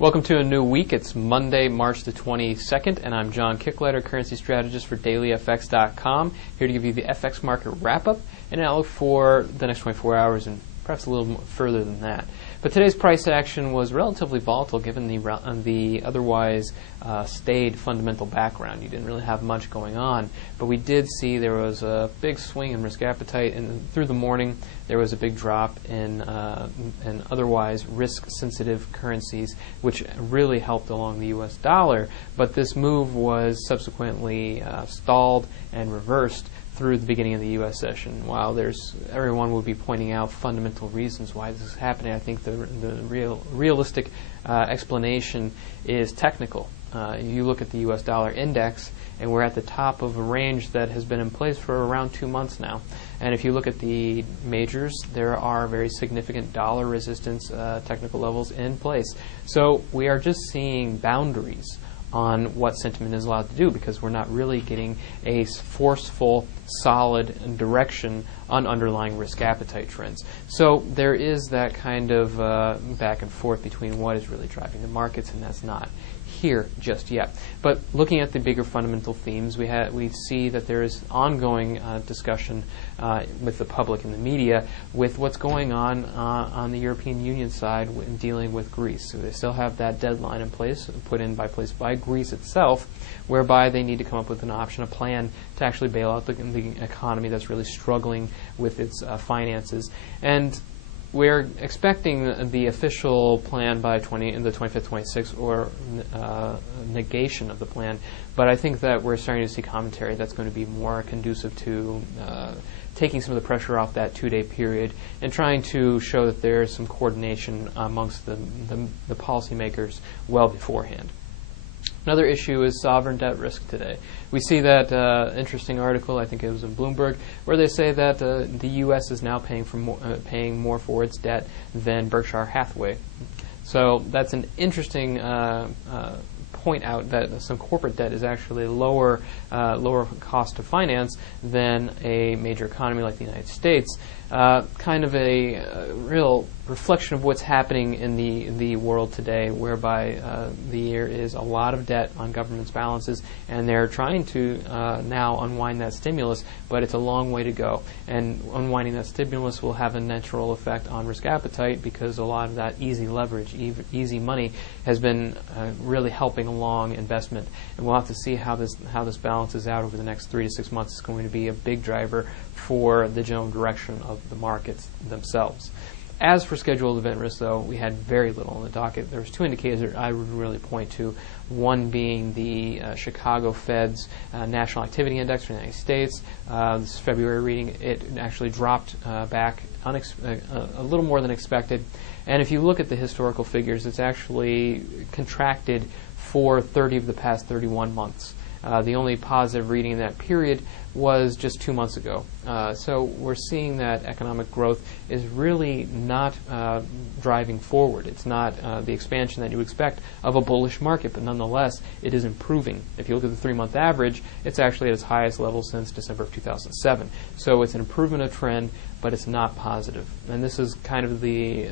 Welcome to a new week. It's Monday, March the 22nd, and I'm John Kickleiter, currency strategist for DailyFX.com, here to give you the FX market wrap-up and outlook for the next 24 hours and perhaps a little more further than that. But today's price action was relatively volatile given the otherwise staid fundamental background. You didn't really have much going on, but we did see there was a big swing in risk appetite, and through the morning there was a big drop in otherwise risk-sensitive currencies, which really helped along the U.S. dollar. But this move was subsequently stalled and reversed through the beginning of the U.S. session. While everyone will be pointing out fundamental reasons why this is happening, I think the realistic explanation is technical. You look at the U.S. dollar index, and we're at the top of a range that has been in place for around 2 months now. And if you look at the majors, there are very significant dollar resistance technical levels in place. So we are just seeing boundaries on what sentiment is allowed to do, because we're not really getting a forceful, solid direction on underlying risk appetite trends. So there is that kind of back and forth between what is really driving the markets, and that's not here just yet. But looking at the bigger fundamental themes, we see that there is ongoing discussion with the public and the media with what's going on the European Union side in dealing with Greece. So they still have that deadline in place, put in by Greece itself, whereby they need to come up with an option, a plan to actually bail out the economy that's really struggling with its finances. And we're expecting the official plan by the 25th, 26th, or negation of the plan. But I think that we're starting to see commentary that's going to be more conducive to taking some of the pressure off that 2-day period and trying to show that there's some coordination amongst the policymakers well beforehand. Another issue is sovereign debt risk today. We see that interesting article, I think it was in Bloomberg, where they say that the U.S. is now paying more for its debt than Berkshire Hathaway. So that's an interesting point out that some corporate debt is actually lower cost to finance than a major economy like the United States. Kind of a real reflection of what's happening in the world today, whereby there is a lot of debt on governments' balances, and they're trying to now unwind that stimulus, but it's a long way to go. And unwinding that stimulus will have a natural effect on risk appetite, because a lot of that easy leverage, easy money, has been really helping along investment. And we'll have to see how this balances out over the next 3 to 6 months. It's going to be a big driver for the general direction of the markets themselves. As for scheduled event risk, though, we had very little on the docket. There was 2 indicators that I would really point to, one being the Chicago Fed's National Activity Index for the United States. This February reading, it actually dropped back a little more than expected. And if you look at the historical figures, it's actually contracted for 30 of the past 31 months. The only positive reading in that period was just 2 months ago. So we're seeing that economic growth is really not driving forward. It's not the expansion that you expect of a bullish market, but nonetheless, it is improving. If you look at the 3-month average, it's actually at its highest level since December of 2007. So it's an improvement of trend, but it's not positive. And this is kind of the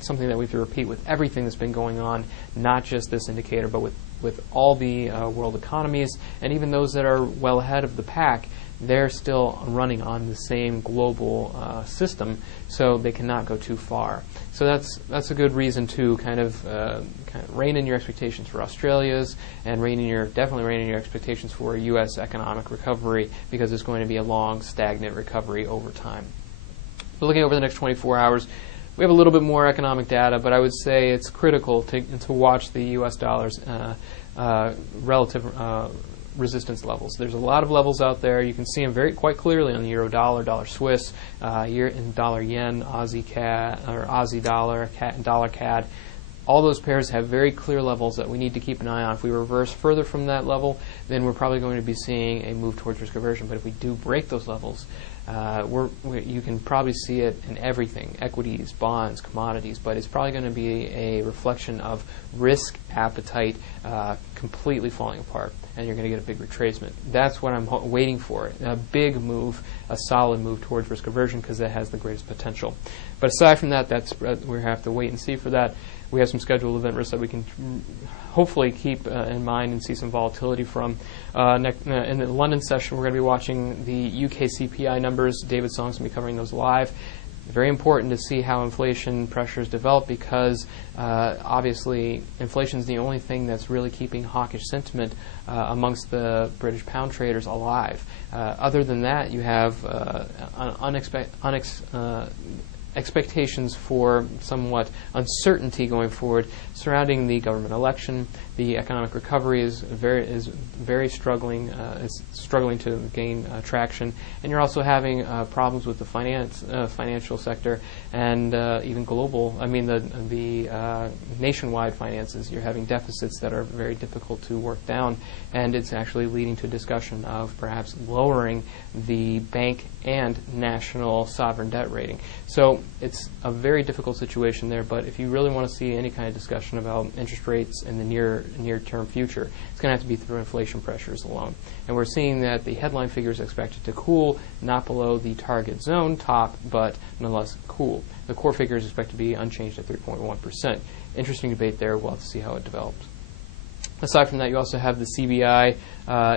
something that we have to repeat with everything that's been going on, not just this indicator, but with all the world economies, and even those that are well ahead of the pack. They're still running on the same global system, so they cannot go too far. So that's a good reason to kind of rein in your expectations for Australia's, and definitely rein in your expectations for U.S. economic recovery, because it's going to be a long, stagnant recovery over time. But looking over the next 24 hours, we have a little bit more economic data, but I would say it's critical to watch the U.S. dollar's relative resistance levels. There's a lot of levels out there. You can see them quite clearly on the euro dollar, dollar Swiss, dollar yen, Aussie CAD, or Aussie dollar, dollar CAD. All those pairs have very clear levels that we need to keep an eye on. If we reverse further from that level, then we're probably going to be seeing a move towards risk aversion. But if we do break those levels, you can probably see it in everything, equities, bonds, commodities, but it's probably going to be a reflection of risk appetite completely falling apart. and you're going to get a big retracement. That's what I'm waiting for, a big move, a solid move towards risk aversion, because that has the greatest potential. But aside from that, we have to wait and see for that. We have some scheduled event risks that we can hopefully keep in mind and see some volatility from. In the London session, we're going to be watching the UK CPI numbers. David Song's going to be covering those live. Very important to see how inflation pressures develop, because obviously inflation is the only thing that's really keeping hawkish sentiment amongst the British pound traders alive. Other than that, you have expectations for somewhat uncertainty going forward surrounding the government election. The economic recovery is very struggling. Is struggling to gain traction, and you're also having problems with the financial sector and even global. I mean the nationwide finances. You're having deficits that are very difficult to work down, and it's actually leading to a discussion of perhaps lowering the bank and national sovereign debt rating. So it's a very difficult situation there, but if you really want to see any kind of discussion about interest rates in the near-term future, it's going to have to be through inflation pressures alone. And we're seeing that the headline figure is expected to cool, not below the target zone top, but nonetheless cool. The core figure is expected to be unchanged at 3.1%. Interesting debate there. We'll have to see how it develops. Aside from that, you also have the CBI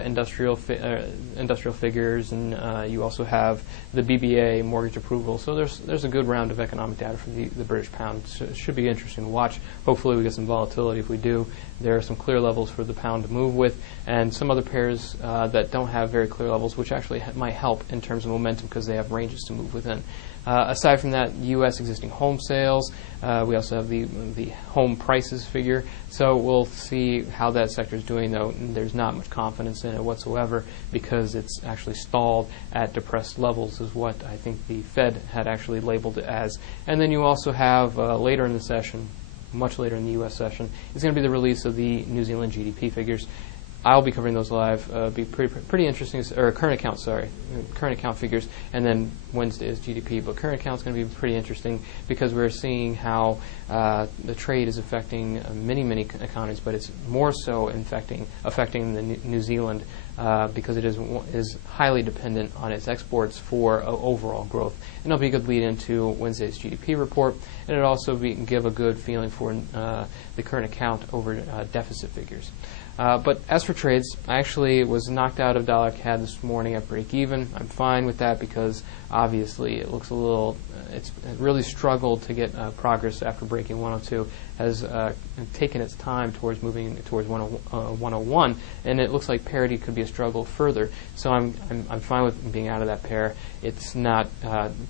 industrial figures, and you also have the BBA mortgage approval. So there's a good round of economic data for the British pound. So it should be interesting to watch. Hopefully we get some volatility. If we do, there are some clear levels for the pound to move with, and some other pairs that don't have very clear levels, which actually might help in terms of momentum because they have ranges to move within. Aside from that, U.S. existing home sales. We also have the home prices figure. So we'll see how that sector is doing, though. There's not much confidence in it whatsoever because it's actually stalled at depressed levels, is what I think the Fed had actually labeled it as. And then you also have later in the session, much later in the U.S. session, is going to be the release of the New Zealand GDP figures. I'll be covering those live. Be pretty interesting, or current account figures, and then Wednesday is GDP. But current account is going to be pretty interesting because we're seeing how the trade is affecting many economies, but it's more so affecting the New Zealand because it is highly dependent on its exports for overall growth. And it'll be a good lead into Wednesday's GDP report, and it'll also give a good feeling for the current account over deficit figures. But as for trades, I actually was knocked out of dollar CAD this morning at break even. I'm fine with that because obviously it looks a little, it really struggled to get progress after breaking 102, has taken its time towards moving towards 101, and it looks like parity could be a struggle further. So I'm fine with being out of that pair. It's not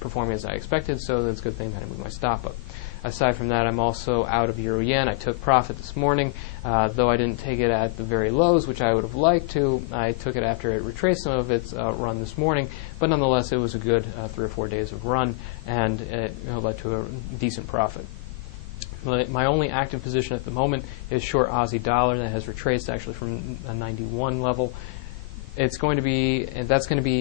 performing as I expected, so that's a good thing that I moved my stop up. Aside from that, I'm also out of Euro Yen. I took profit this morning, though I didn't take it at the very lows, which I would have liked to. I took it after it retraced some of its run this morning, but nonetheless, it was a good 3 or 4 days of run, and it led to a decent profit. My only active position at the moment is short Aussie dollar that has retraced actually from a 91 level. That's going to be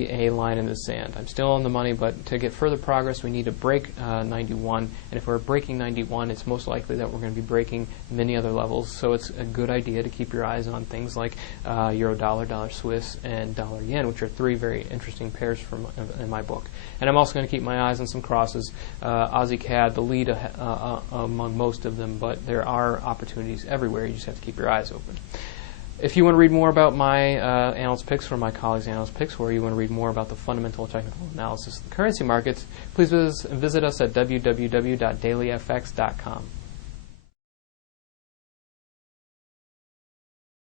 a line in the sand. I'm still on the money, but to get further progress, we need to break 91. And if we're breaking 91, it's most likely that we're going to be breaking many other levels. So it's a good idea to keep your eyes on things like Euro dollar, dollar Swiss, and dollar yen, which are 3 very interesting pairs in my book. And I'm also going to keep my eyes on some crosses. Aussie CAD, the lead among most of them, but there are opportunities everywhere. You just have to keep your eyes open. If you want to read more about my analyst picks or my colleagues' analyst picks, or you want to read more about the fundamental technical analysis of the currency markets, please visit us at www.dailyfx.com.